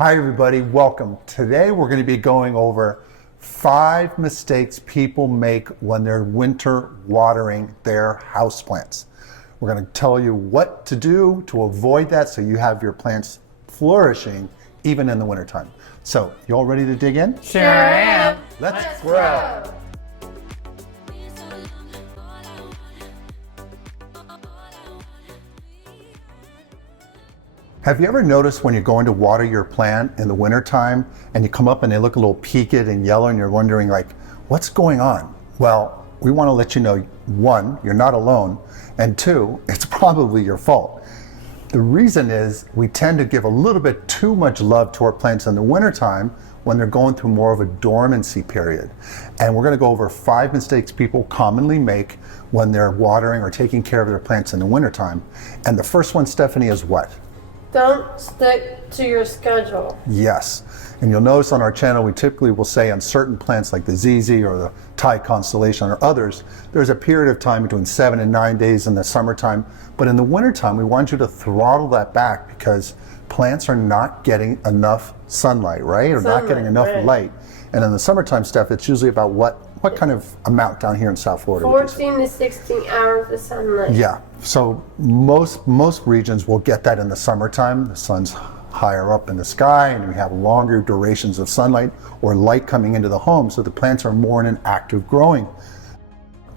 Hi everybody, welcome. Today we're going to be going over 5 mistakes people make when they're winter watering their houseplants. We're going to tell you what to do to avoid that so you have your plants flourishing even in the wintertime. So, you all ready to dig in? Sure am. Let's grow. Have you ever noticed when you're going to water your plant in the wintertime and you come up and they look a little peaked and yellow and you're wondering like, what's going on? Well, we want to let you know, 1, you're not alone, and 2, it's probably your fault. The reason is we tend to give a little bit too much love to our plants in the wintertime when they're going through more of a dormancy period. And we're going to go over 5 mistakes people commonly make when they're watering or taking care of their plants in the wintertime. And the first one, Stephanie, is what? Don't stick to your schedule. Yes, and you'll notice on our channel we typically will say on certain plants like the ZZ or the Thai constellation or others, there's a period of time between 7 and 9 days in the summertime, but in the wintertime we want you to throttle that back because plants are not getting enough sunlight, right? Or not getting enough light. And in the summertime stuff, it's usually about what kind of amount down here in South Florida? 14 to 16 hours of sunlight. Yeah, so most regions will get that in the summertime. The sun's higher up in the sky and we have longer durations of sunlight or light coming into the home, so the plants are more in an active growing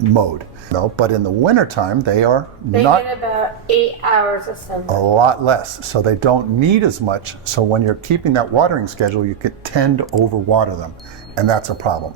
mode. No, but in the wintertime, they get about 8 hours of sunlight. A lot less, so they don't need as much. So when you're keeping that watering schedule, you could tend to overwater them, and that's a problem.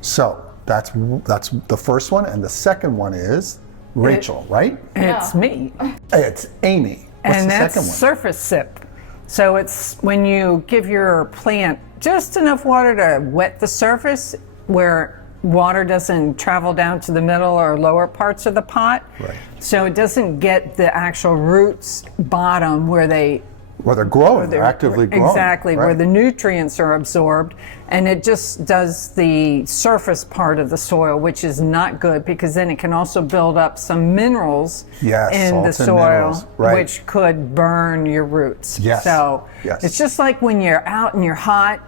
So that's the first one, and the second one is Rachel, right? It's me. It's Amy. What's and the that's second one? surface sip. So it's when you give your plant just enough water to wet the surface where water doesn't travel down to the middle or lower parts of the pot. Right. So it doesn't get the actual roots bottom where they're growing, they're actively growing. Exactly, right. where the nutrients are absorbed, and it just does the surface part of the soil, which is not good because then it can also build up some minerals in the soil, which could burn your roots. Yes. So it's just like when you're out and you're hot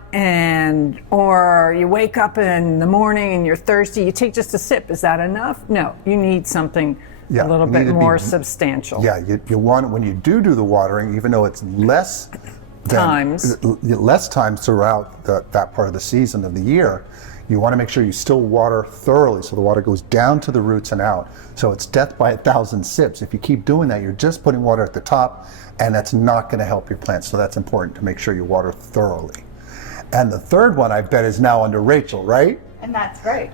or you wake up in the morning and you're thirsty, you take just a sip. Is that enough? No, you need something a little bit more substantial. Yeah, you want, when you do the watering, even though it's less times throughout that part of the season of the year, you want to make sure you still water thoroughly so the water goes down to the roots and out. So it's death by 1,000 sips. If you keep doing that, you're just putting water at the top, and that's not going to help your plants. So that's important to make sure you water thoroughly. And the third one, I bet, is now under Rachel, right? And that's right.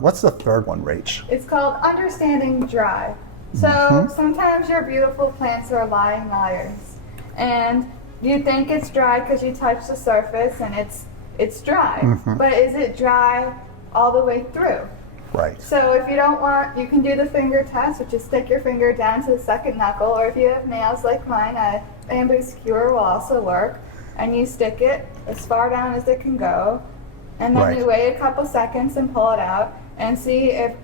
What's the third one, Rach? It's called understanding dry. So sometimes your beautiful plants are lying liars. And you think it's dry because you touch the surface and it's dry. But is it dry all the way through? Right. So if you don't want, you can do the finger test, which is stick your finger down to the second knuckle, or if you have nails like mine, a bamboo skewer will also work. And you stick it as far down as it can go. And then you wait a couple seconds and pull it out and see if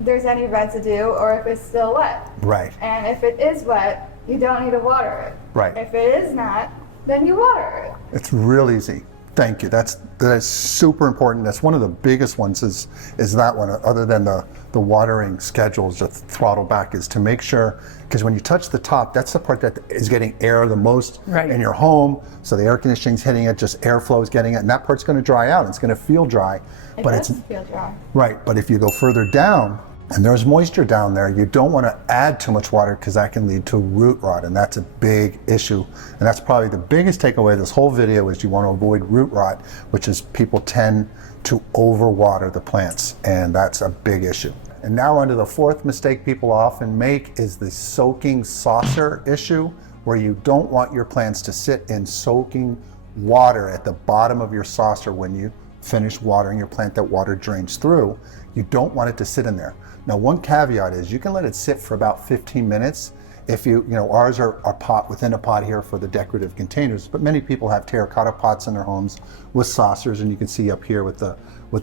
there's any residue or if it's still wet. Right. And if it is wet, you don't need to water it. Right. If it is not, then you water it. It's real easy. Thank you. That is super important. That's one of the biggest ones is that one, other than the watering schedules, the throttle back, is to make sure, because when you touch the top, that's the part that is getting air the most in your home. So the air conditioning's hitting it, just airflow is getting it, and that part's going to dry out. It's going to feel dry. It does feel dry. Right, but if you go further down, and there's moisture down there, you don't want to add too much water because that can lead to root rot, and that's a big issue. And that's probably the biggest takeaway of this whole video, is you want to avoid root rot, which is people tend to overwater the plants, and that's a big issue. And now onto the fourth mistake people often make is the soaking saucer issue, where you don't want your plants to sit in soaking water at the bottom of your saucer when you finish watering your plant. That water drains through. You don't want it to sit in there. Now, one caveat is you can let it sit for about 15 minutes. If ours are a pot within a pot here for the decorative containers, but many people have terracotta pots in their homes with saucers, and you can see up here with the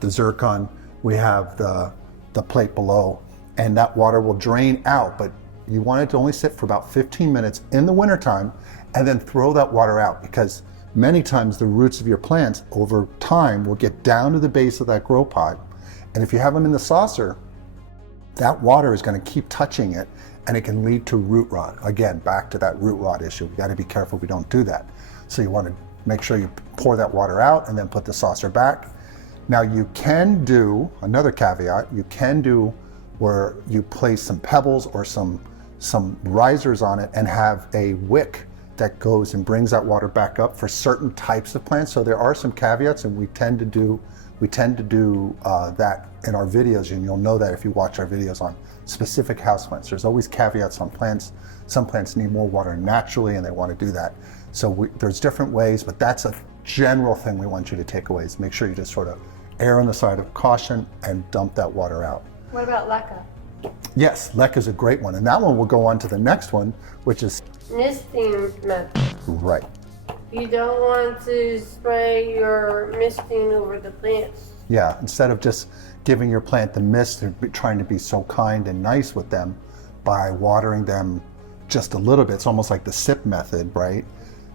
zircon, we have the plate below, and that water will drain out, but you want it to only sit for about 15 minutes in the wintertime, and then throw that water out, because many times the roots of your plants over time will get down to the base of that grow pot. And if you have them in the saucer, that water is going to keep touching it and it can lead to root rot. Again, back to that root rot issue. We got to be careful we don't do that. So you want to make sure you pour that water out and then put the saucer back. Now you can do, another caveat, you can do where you place some pebbles or some risers on it and have a wick that goes and brings that water back up for certain types of plants. So there are some caveats, and we tend to do that in our videos, and you'll know that if you watch our videos on specific houseplants. There's always caveats on plants. Some plants need more water naturally and they want to do that. So there's different ways, but that's a general thing we want you to take away, is make sure you just sort of err on the side of caution and dump that water out. What about leca? Yes, leca is a great one, and that one will go on to the next one, which is misting method. right. You don't want to spray your misting over the plants. Yeah, instead of just giving your plant the mist and trying to be so kind and nice with them by watering them just a little bit, it's almost like the sip method, right?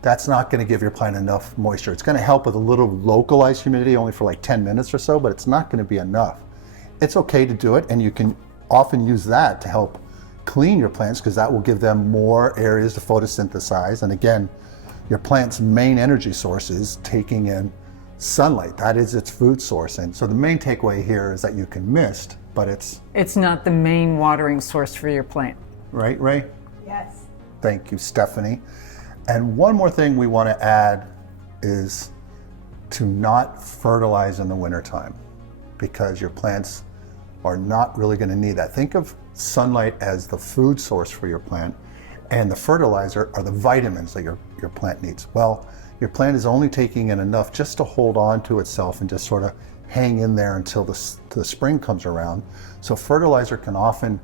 That's not going to give your plant enough moisture. It's going to help with a little localized humidity, only for like 10 minutes or so, but it's not going to be enough. It's okay to do it, and you can often use that to help clean your plants, because that will give them more areas to photosynthesize. And again, your plant's main energy source is taking in sunlight. That is its food source. And so the main takeaway here is that you can mist, but it's not the main watering source for your plant. Right, Ray? Yes. Thank you, Stephanie. And one more thing we want to add is to not fertilize in the wintertime, because your plants are not really going to need that. Think of sunlight as the food source for your plant, and the fertilizer are the vitamins that your plant needs. Well, your plant is only taking in enough just to hold on to itself and just sort of hang in there until the spring comes around. So fertilizer can often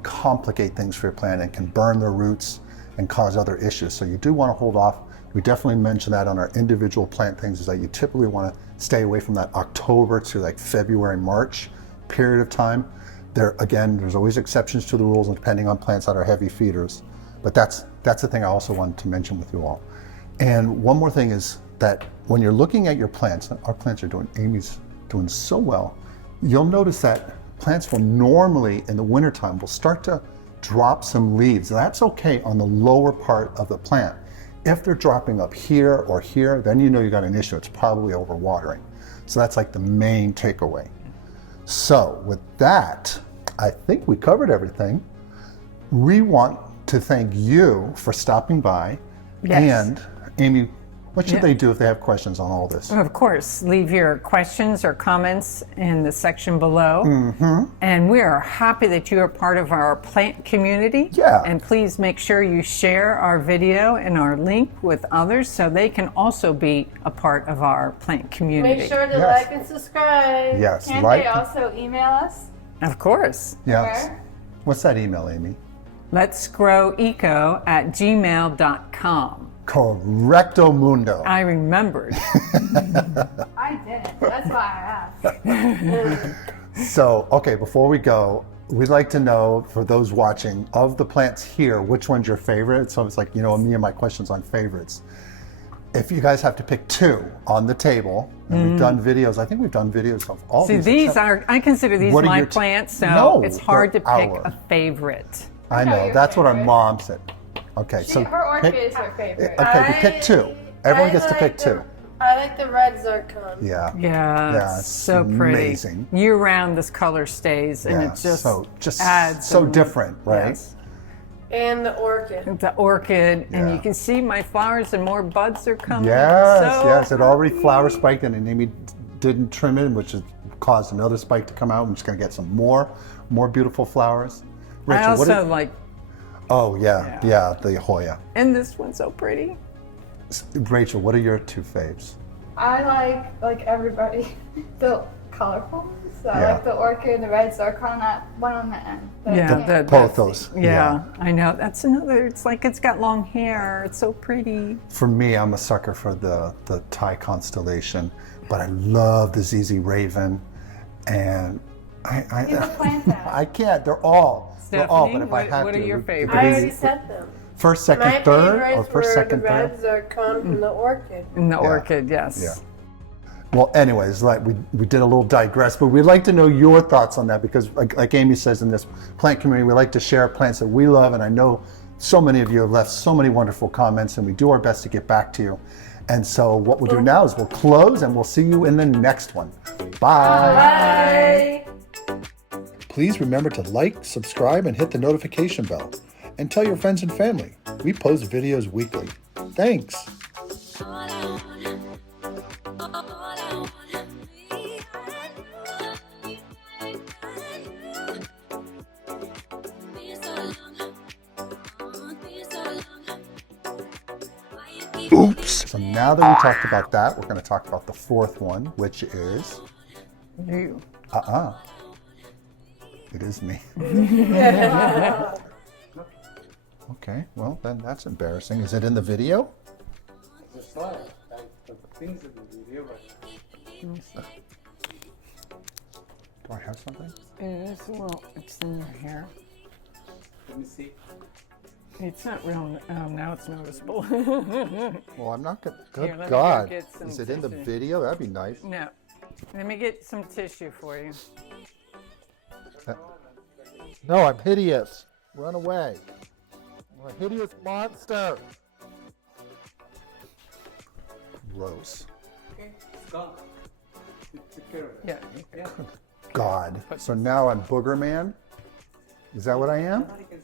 complicate things for your plant and can burn the roots and cause other issues. So you do want to hold off. We definitely mention that on our individual plant things, is that you typically want to stay away from that October to like February, March period of time. There's always exceptions to the rules, and depending on plants that are heavy feeders. But that's the thing I also wanted to mention with you all. And one more thing is that when you're looking at your plants, and our plants are doing, Amy's doing so well, you'll notice that plants will normally in the wintertime will start to drop some leaves. And that's okay on the lower part of the plant. If they're dropping up here or here, then you know you got an issue. It's probably overwatering. So that's like the main takeaway. So with that, I think we covered everything. We want to thank you for stopping by. Yes. And Amy, what should they do if they have questions on all this? Of course, leave your questions or comments in the section below. Mm-hmm. And we are happy that you are part of our plant community. Yeah. And please make sure you share our video and our link with others so they can also be a part of our plant community. Make sure to like and subscribe. Yes. Can't they also email us? Of course. Yes. Where? What's that email, Amy? letsgroweco@gmail.com. Correcto mundo. I remembered. I didn't. That's why I asked. So, okay, before we go, we'd like to know, for those watching, of the plants here, which one's your favorite? So it's like, me and my questions on favorites. If you guys have to pick two on the table, and we've done videos, I think we've done videos of all these. See, I consider these What are my your plants, so No, it's hard to they're pick ours. a favorite. I know, your that's what our favorite. mom said. Okay, so Her orchid pick, is her favorite. okay, we pick two. Everyone gets to pick two. I like the red zircon. Yeah. Yeah, it's so pretty. amazing. Year round, this color stays, and Yeah, it just just adds so some- different, right? Yes. And the orchid. The orchid, and Yeah. you can see my flowers and more buds are coming. Yes, So yes. It already happy. flower spiked, and Amy didn't trim it, which has caused another spike to come out. I'm just going to get some more beautiful flowers. Rachel, I what also did- like, Oh yeah, the Hoya. and this one's so pretty. Rachel, what are your two faves? I like everybody, the colorful ones. So I Yeah. like the orchid, the red zircon, that one on the end. Yeah, Pothos. Yeah, I know. That's another. It's like it's got long hair. It's so pretty. For me, I'm a sucker for the Thai constellation, but I love the ZZ Raven, and He's a plant I can't. They're all. But if I Stephanie, have what to, are your it would favorites? I be already said them. First, second, My third, or favorites first, were second, the third? reds are come from the orchid. In the orchid, yes. Yeah. Well, anyways, like we did a little digress, but we'd like to know your thoughts on that because, like Amy says, in this plant community, we like to share plants that we love, and I know so many of you have left so many wonderful comments, and we do our best to get back to you. And so what we'll do now is we'll close, and we'll see you in the next one. Bye. Bye. Please remember to like, subscribe, and hit the notification bell. And tell your friends and family. We post videos weekly. Thanks. Oops. So now that we talked about that, we're going to talk about the fourth one, which is... You. It is me. Okay, well, then that's embarrassing. Is it in the video? I saw it. The things in the video, but Do I have something? It is, well, it's in your hair. let me see. It's not real, now it's noticeable. Well, I'm not going to... Here, Good let me go God. get some Is it in the tissue. video? That'd be nice. No. Let me get some tissue for you. No, I'm hideous. Run away. I'm a hideous monster. Gross. Okay, it's gone. Take care of it. Yeah. God. So now I'm Booger Man? Is that what I am? Nobody can